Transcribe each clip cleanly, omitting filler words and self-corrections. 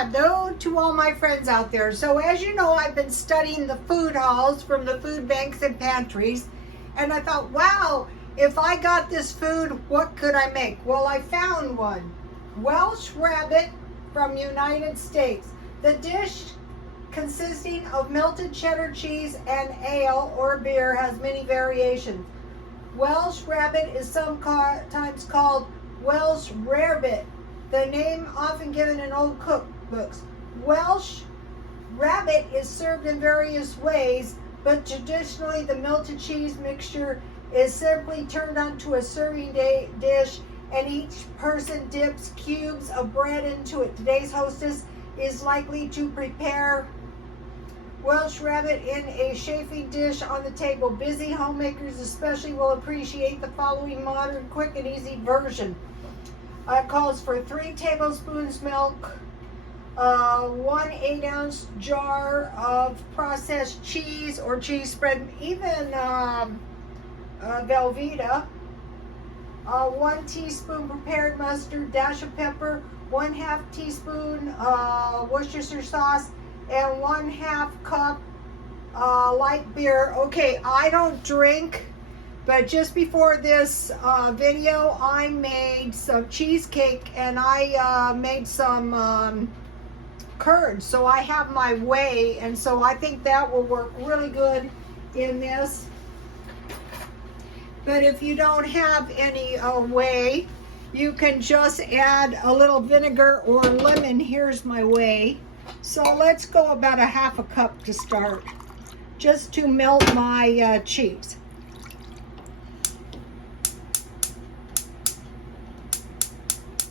Hello to all my friends out there. So as you know, I've been studying the food halls from the food banks and pantries, and I thought, wow, if I got this food, what could I make? Well, I found one. Welsh Rabbit from United States. The dish, consisting of melted cheddar cheese and ale or beer, has many variations. Welsh Rabbit is sometimes called Welsh Rarebit, the name often given in old cookbooks. Welsh Rabbit is served in various ways, but traditionally the melted cheese mixture is simply turned onto a serving dish, and each person dips cubes of bread into it. Today's hostess is likely to prepare Welsh Rabbit in a chafing dish on the table. Busy homemakers especially will appreciate the following modern, quick, and easy version. It calls for 3 tablespoons milk, 1 8-ounce jar of processed cheese or cheese spread, even Velveeta, 1 teaspoon prepared mustard, dash of pepper, 1/2 teaspoon Worcestershire sauce, and 1/2 cup light beer. Okay, I don't drink, but just before this video, I made some cheesecake and I made some curd. So I have my whey, and so I think that will work really good in this. But if you don't have any whey, you can just add a little vinegar or lemon. Here's my whey. So let's go about 1/2 cup to start, just to melt my cheese.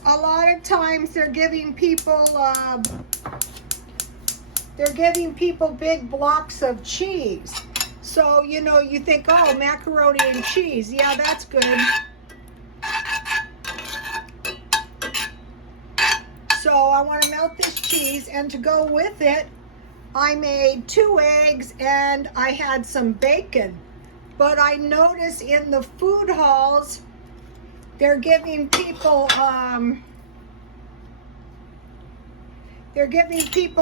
A lot of times they're giving people big blocks of cheese. So, you know, you think, oh, macaroni and cheese. Yeah, that's good. So I want to melt this cheese, and to go with it, I made 2 eggs and I had some bacon. But I notice in the food halls, they're giving people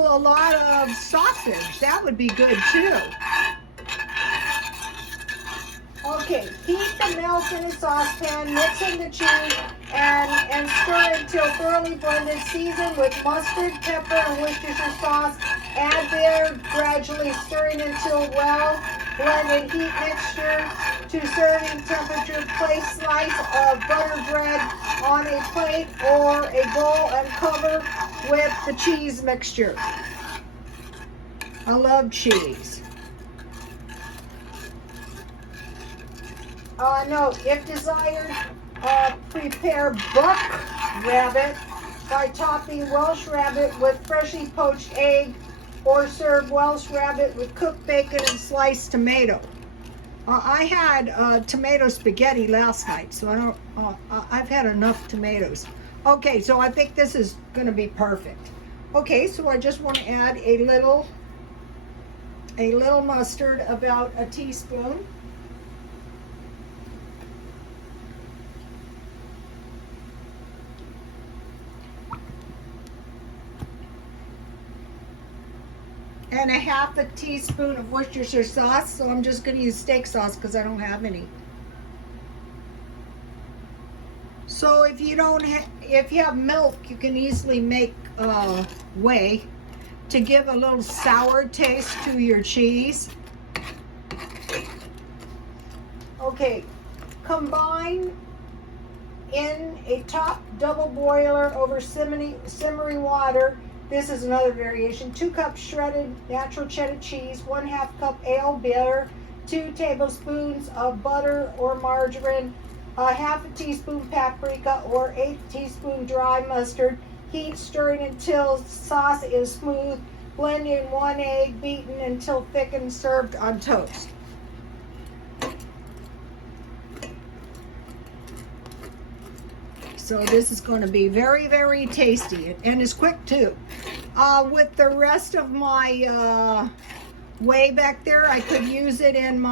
a lot of sausage. That would be good too. Okay, heat the milk in a saucepan, mix in the cheese, and stir until thoroughly blended. Season with mustard, pepper, and Worcestershire sauce. Add beer, gradually stirring until well blended. Heat mixture to serving temperature. Place slice of butter bread on a plate or a bowl and cover with the cheese mixture. I love cheese. Note, if desired, prepare buck rabbit by topping Welsh Rabbit with freshly poached egg, or serve Welsh Rabbit with cooked bacon and sliced tomato. I had tomato spaghetti last night, so I've had enough tomatoes. Okay, so I think this is going to be perfect. Okay, so I just want to add a little mustard, about a teaspoon. And 1/2 teaspoon of Worcestershire sauce. So I'm just going to use steak sauce because I don't have any. So if you have milk, you can easily make whey to give a little sour taste to your cheese. Okay, combine in a top double boiler over simmering water. This is another variation. 2 cups shredded natural cheddar cheese, 1/2 cup ale beer, 2 tablespoons of butter or margarine, 1/2 teaspoon paprika or 1/8 teaspoon dry mustard. Heat, stirring until sauce is smooth. Blend in 1 egg, beaten until thick, and served on toast. So this is going to be very, very tasty, and it's quick too. With the rest of my whey back there, I could use it in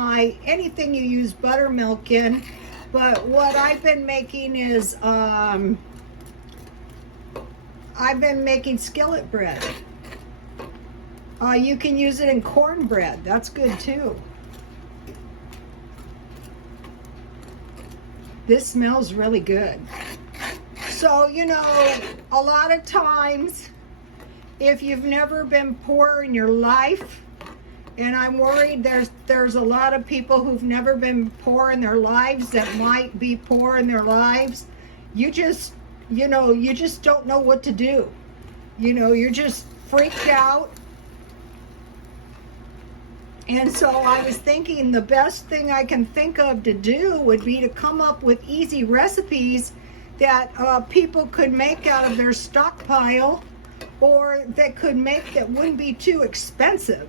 anything you use buttermilk in. But what I've been making is I've been making skillet bread. You can use it in cornbread. That's good too. This smells really good. So, you know, a lot of times, if you've never been poor in your life, and I'm worried there's a lot of people who've never been poor in their lives that might be poor in their lives, you just don't know what to do. You know, you're just freaked out. And so I was thinking the best thing I can think of to do would be to come up with easy recipes that people could make out of their stockpile, or that could make that wouldn't be too expensive.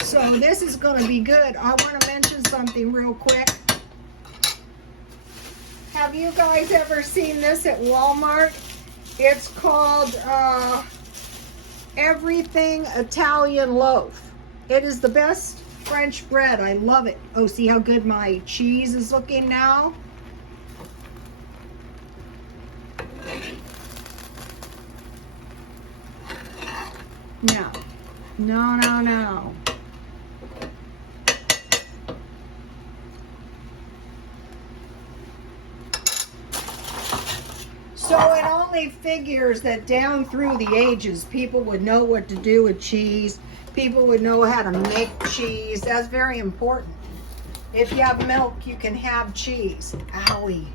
So this is going to be good. I want to mention something real quick. Have you guys ever seen this at Walmart? It's called Everything Italian Loaf. It is the best French bread. I love it. Oh, see how good my cheese is looking now? No. No, no, no. So it only figures that down through the ages, people would know what to do with cheese. People would know how to make cheese. That's very important. If you have milk, you can have cheese. Owie.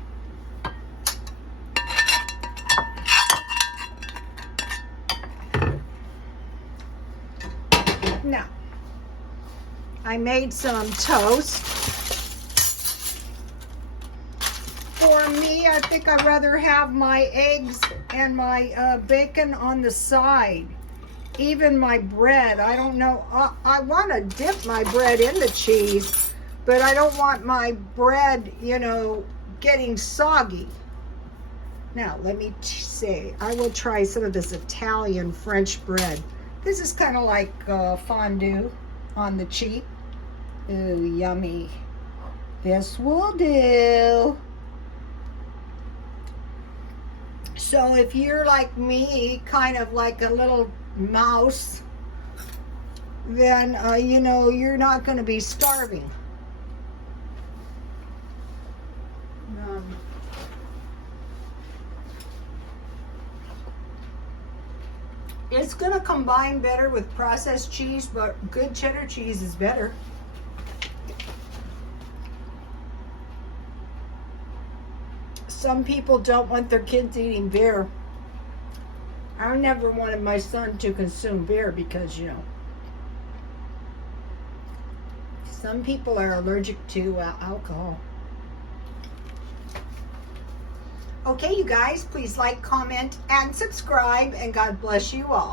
Now, I made some toast. For me, I think I'd rather have my eggs and my bacon on the side. Even my bread, I don't know. I want to dip my bread in the cheese, but I don't want my bread, you know, getting soggy. Now, let me say, I will try some of this Italian French bread. This is kind of like fondue on the cheap. Ooh, yummy. This will do. So if you're like me, kind of like a little mouse, then, you know, you're not going to be starving. It's going to combine better with processed cheese, but good cheddar cheese is better. Some people don't want their kids eating beer. I never wanted my son to consume beer because, you know, some people are allergic to alcohol. Okay, you guys, please like, comment, and subscribe, and God bless you all.